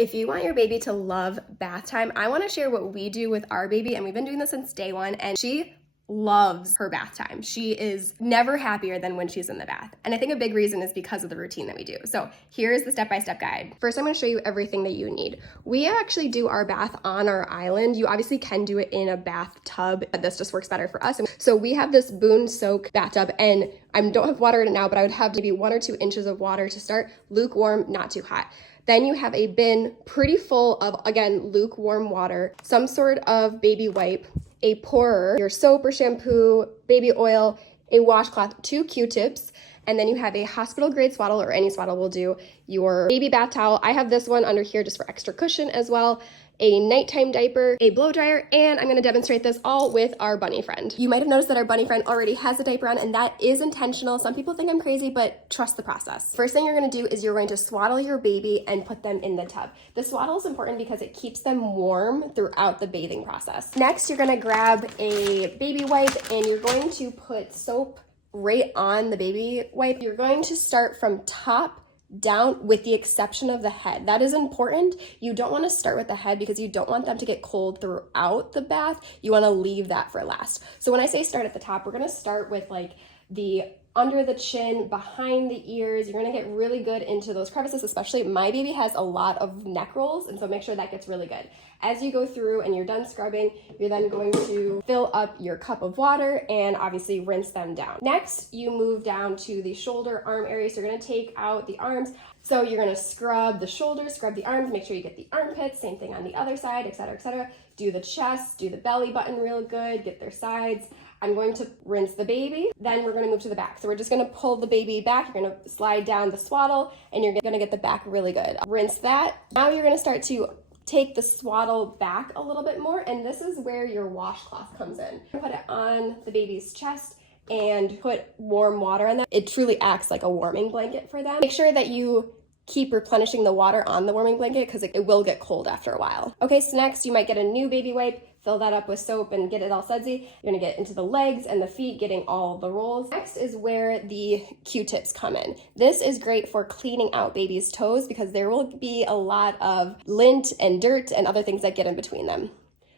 If you want your baby to love bath time, I want to share what we do with our baby, and we've been doing this since day one, and she loves her bath time. She is never happier than when she's in the bath. And I think a big reason is because of the routine that we do. So here's the step-by-step guide. First, I'm going to show you everything that you need. We actually do our bath on our island. You obviously can do it in a bathtub, but this just works better for us. So we have this Boon Soak bathtub, and I don't have water in it now, but I would have maybe 1 or 2 inches of water to start, lukewarm, not too hot. Then you have a bin pretty full of, again, lukewarm water, some sort of baby wipe, a pourer, your soap or shampoo, baby oil, a washcloth, 2 Q-tips, and then you have a hospital grade swaddle, or any swaddle will do, your baby bath towel. I have this one under here just for extra cushion as well, a nighttime diaper, a blow dryer, and I'm gonna demonstrate this all with our bunny friend. You might have noticed that our bunny friend already has a diaper on, and that is intentional. Some people think I'm crazy, but trust the process. First thing you're gonna do is you're going to swaddle your baby and put them in the tub. The swaddle is important because it keeps them warm throughout the bathing process. Next, you're gonna grab a baby wipe, and you're going to put soap right on the baby wipe. You're going to start from top down with the exception of the head. That is important. You don't want to start with the head because you don't want them to get cold throughout the bath. You want to leave that for last. So when I say start at the top, we're going to start with like the under the chin, behind the ears. You're going to get really good into those crevices, especially my baby has a lot of neck rolls, and so make sure that gets really good. As you go through and you're done scrubbing, you're then going to fill up your cup of water and obviously rinse them down. Next, you move down to the shoulder arm area. So you're going to take out the arms. So you're going to scrub the shoulders, scrub the arms, make sure you get the armpits, same thing on the other side, etc., etc. Do the chest, do the belly button real good, get their sides. I'm going to rinse the baby, then we're going to move to the back. So we're just going to pull the baby back, you're going to slide down the swaddle, and you're going to get the back really good. Rinse that. Now you're going to start to take the swaddle back a little bit more, and this is where your washcloth comes in. Put it on the baby's chest and put warm water on that. It truly acts like a warming blanket for them. Make sure that you keep replenishing the water on the warming blanket because it will get cold after a while. Okay, so next you might get a new baby wipe, fill that up with soap and get it all sudsy. You're gonna get into the legs and the feet, getting all the rolls. Next is where the Q-tips come in. This is great for cleaning out baby's toes because there will be a lot of lint and dirt and other things that get in between them.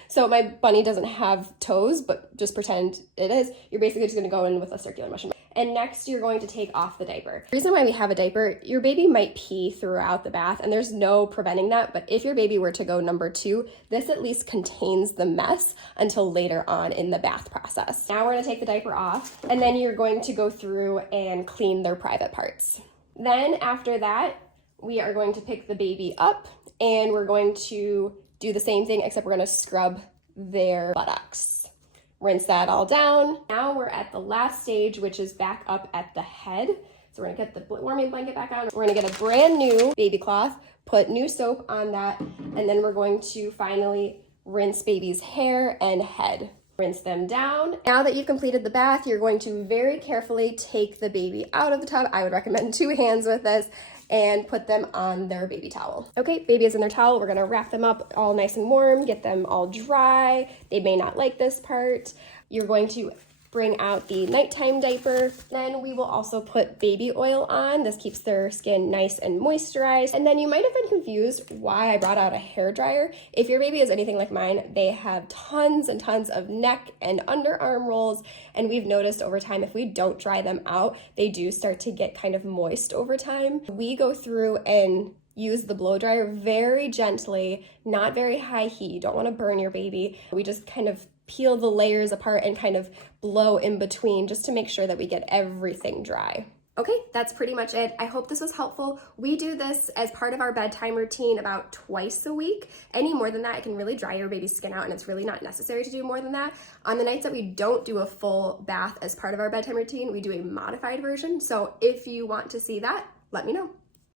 So my bunny doesn't have toes, but just pretend it is. You're basically just gonna go in with a circular motion. And next you're going to take off the diaper. The reason why we have a diaper, your baby might pee throughout the bath and there's no preventing that, but if your baby were to go number 2, this at least contains the mess until later on in the bath process. Now we're gonna take the diaper off, and then you're going to go through and clean their private parts. Then after that, we are going to pick the baby up and we're going to do the same thing, except we're gonna scrub their buttocks. Rinse that all down. Now we're at the last stage, which is back up at the head. So we're gonna get the warming blanket back on. We're gonna get a brand new baby cloth, put new soap on that, and then we're going to finally rinse baby's hair and head. Rinse them down. Now that you've completed the bath, you're going to very carefully take the baby out of the tub. I would recommend 2 hands with this, and put them on their baby towel. Okay, baby is in their towel. We're gonna wrap them up all nice and warm, get them all dry. They may not like this part. You're going to bring out the nighttime diaper. Then we will also put baby oil on. This keeps their skin nice and moisturized. And then you might have been confused why I brought out a hair dryer. If your baby is anything like mine, they have tons and tons of neck and underarm rolls. And we've noticed over time, if we don't dry them out, they do start to get kind of moist over time. We go through and use the blow dryer very gently, not very high heat. You don't want to burn your baby. We just kind of peel the layers apart and kind of blow in between just to make sure that we get everything dry. Okay, that's pretty much it. I hope this was helpful. We do this as part of our bedtime routine about twice a week. Any more than that, it can really dry your baby's skin out, and it's really not necessary to do more than that. On the nights that we don't do a full bath as part of our bedtime routine, we do a modified version. So if you want to see that, let me know.